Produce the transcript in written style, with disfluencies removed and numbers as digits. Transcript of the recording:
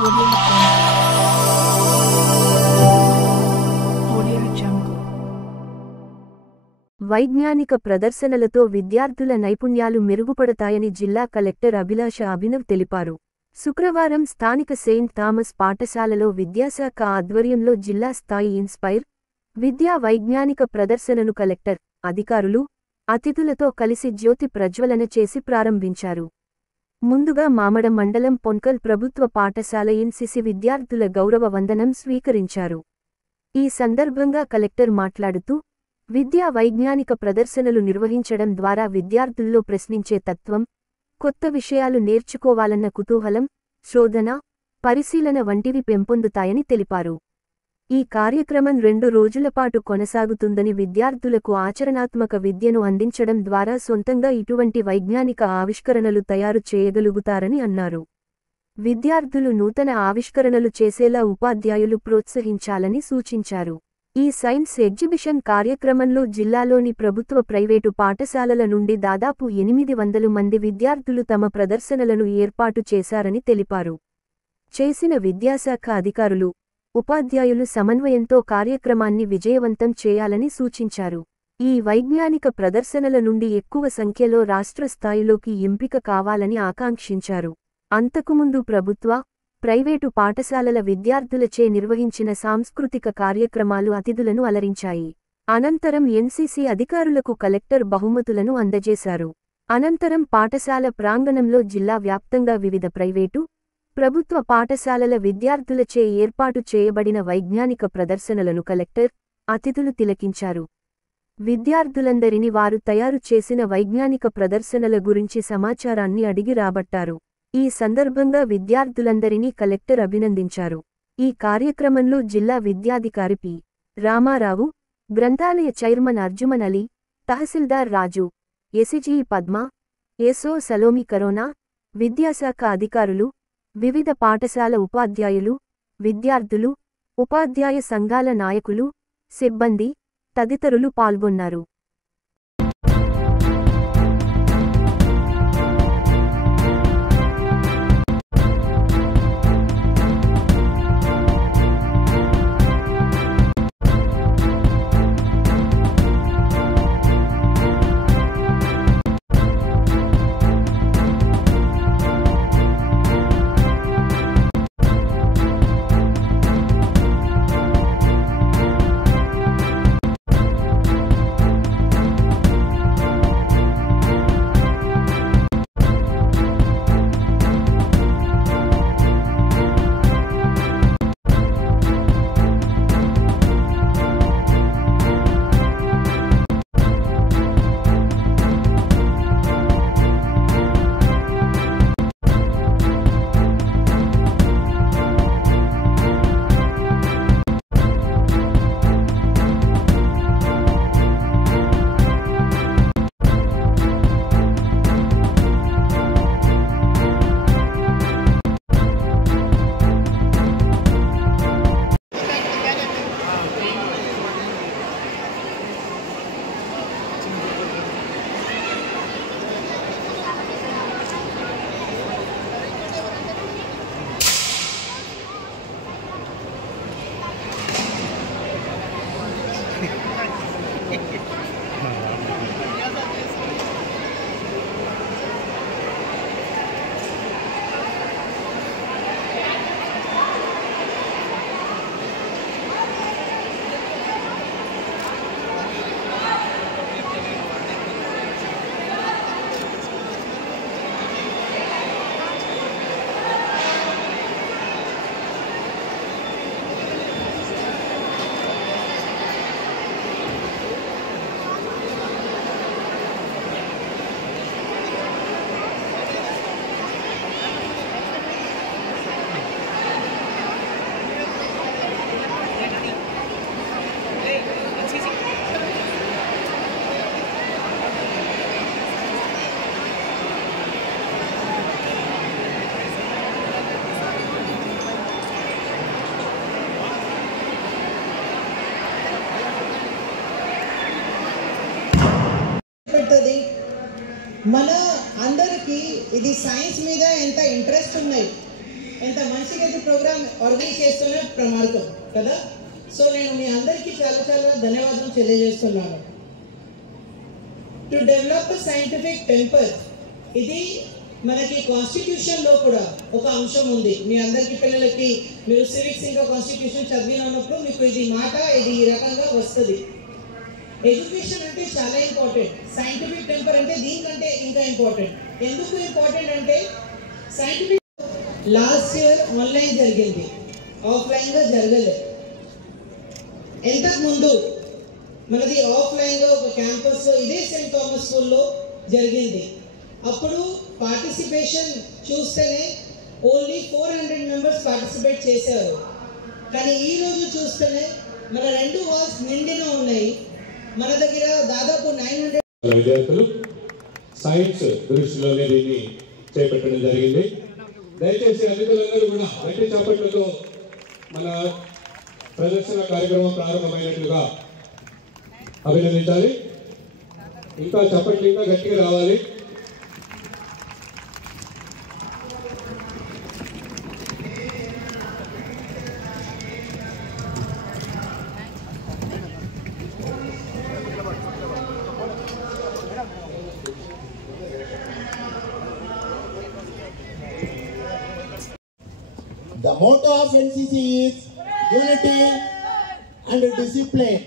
Audio Jungle. వైజ్ఞానిక ప్రదర్శనలతో విద్యార్థుల నైపుణ్యాలు మెరుగుపడతాయని జిల్లా కలెక్టర్ అభిలాష అభినవ్ తెలిపారు. శుక్రవారం స్థానిక సెయింట్ థామస్ పాఠశాలలో విద్యాశాఖ ఆధ్వర్యంలో జిల్లా స్థాయి ఇన్స్పైర్ విద్యా వైజ్ఞానిక ప్రదర్శనను కలెక్టర్, అధికారులు, అతిథులతో కలిసి జ్యోతి ప్రజ్వలన చేసి ప్రారంభించారు. ముందుగా మామడ మండలం పొన్కల్ ప్రభుత్వ పాఠశాల ఎన్సీసీ విద్యార్థుల గౌరవ వందనం స్వీకరించారు. ఈ సందర్భంగా కలెక్టర్ మాట్లాడుతూ, విద్యా వైజ్ఞానిక ప్రదర్శనలు నిర్వహించడం ద్వారా విద్యార్థుల్లో ప్రశ్నించే తత్వం, కొత్త విషయాలు నేర్చుకోవాలన్న కుతూహలం, శోధన, పరిశీలన వంటివి పెంపొందుతాయని తెలిపారు. ఈ కార్యక్రమం 2 రోజులపాటు కొనసాగుతుందని విద్యార్థులకు ఆచరణాత్మక విద్యను అందించడం ద్వారా సొంతంగా ఇటువంటి వైజ్ఞానిక ఆవిష్కరణలు తయారు చేయగలుగుతారని అన్నారు. విద్యార్థులు నూతన ఆవిష్కరణలు చేసేలా ఉపాధ్యాయులు ప్రోత్సహించాలని సూచించారు. ఈ సైన్స్ ఎగ్జిబిషన్ కార్యక్రమంలో జిల్లాలోని ప్రభుత్వ ప్రైవేటు పాఠశాలల నుండి దాదాపు 800 మంది విద్యార్థులు తమ ప్రదర్శనలను ఏర్పాటు చేశారని తెలిపారు. చేసిన విద్యాశాఖ అధికారులు, ఉపాధ్యాయులు సమన్వయంతో కార్యక్రమాన్ని విజయవంతం చేయాలని సూచించారు. ఈ వైజ్ఞానిక ప్రదర్శనల నుండి ఎక్కువ సంఖ్యలో రాష్ట్ర స్థాయిలోకి ఎంపిక కావాలని ఆకాంక్షించారు. అంతకుముందు ప్రభుత్వ, ప్రైవేటు పాఠశాలల విద్యార్థులచే నిర్వహించిన సాంస్కృతిక కార్యక్రమాలు అతిథులను అలరించాయి. అనంతరం ఎన్సీసీ అధికారులకు కలెక్టర్ బహుమతులను అందజేశారు. అనంతరం పాఠశాల ప్రాంగణంలో జిల్లా వ్యాప్తంగా వివిధ ప్రైవేటు, ప్రభుత్వ పాఠశాలల విద్యార్థులచే ఏర్పాటు చేయబడిన వైజ్ఞానిక ప్రదర్శనలను కలెక్టర్, అతిథులు తిలకించారు. విద్యార్థులందరినీ వారు తయారు చేసిన వైజ్ఞానిక ప్రదర్శనల గురించి సమాచారాన్ని అడిగి రాబట్టారు. ఈ సందర్భంగా విద్యార్థులందరినీ కలెక్టర్ అభినందించారు. ఈ కార్యక్రమంలో జిల్లా విద్యాధికారి పి. రామారావు, గ్రంథాలయ చైర్మన్ అర్జుమన్ అలీ, తహసీల్దార్ రాజు, ఎసిజి పద్మ, ఎస్ఓ సలోమి కరోనా, విద్యాశాఖ అధికారులు, వివిధ పాఠశాల ఉపాధ్యాయులు, విద్యార్థులు, ఉపాధ్యాయ సంఘాల నాయకులు, సిబ్బంది తదితరులు పాల్గొన్నారు. మన అందరికీ ఇది సైన్స్ మీద ఎంత ఇంట్రెస్ట్ ఉన్నాయి ఎంత మంచిగా అయితే ప్రోగ్రామ్ ఆర్గనైజ్ చేస్తున్న ప్రమాదం కదా. సో నేను మీ అందరికీ చాలా చాలా ధన్యవాదాలు తెలియజేస్తున్నాను. టు డెవలప్ సైంటిఫిక్ టెంపర్, ఇది మనకి కాన్స్టిట్యూషన్ లో కూడా ఒక అంశం ఉంది. మీ అందరికి పిల్లలకి మీరు సివిక్స్ ఇంకా కాన్స్టిట్యూషన్ చదివినప్పుడు మీకు ఇది మాట ఇది ఈ రకంగా వస్తుంది. ఎడ్యుకేషన్ అంటే చాలా ఇంపార్టెంట్, సైంటిఫిక్ టెంపర్ అంటే దీనికంటే ఇంకా ఇంపార్టెంట్. ఎందుకు ఇంపార్టెంట్ అంటే సైంటిఫిక్ లాస్ట్ ఇయర్ ఆన్లైన్ జరిగింది, ఆఫ్లైన్ గా జరగలేదు. ఎంతకు ముందు మనది ఆఫ్లైన్ గా ఒక క్యాంపస్ లో ఇదే సెయింట్ థామస్ స్కూల్లో జరిగింది. అప్పుడు పార్టిసిపేషన్ చూస్తేనే ఓన్లీ 400 మెంబర్స్ పార్టిసిపేట్ చేశారు. కానీ ఈ రోజు చూస్తేనే మన 2 హాల్స్ నిండిగా ఉన్నాయి. మన దగ్గర దాదాపు 900 విద్యార్థులు సైన్స్ దృష్టిలోనే దీన్ని చేపట్టడం జరిగింది. దయచేసి అధికారులందరూ కూడా గట్టి చప్పట్లతో మన ప్రదర్శన కార్యక్రమం ప్రారంభమైనట్లుగా అభినందించాలి. ఇంకా చప్పట్లు ఇంకా గట్టిగా రావాలి. The motto of NCC is unity and discipline.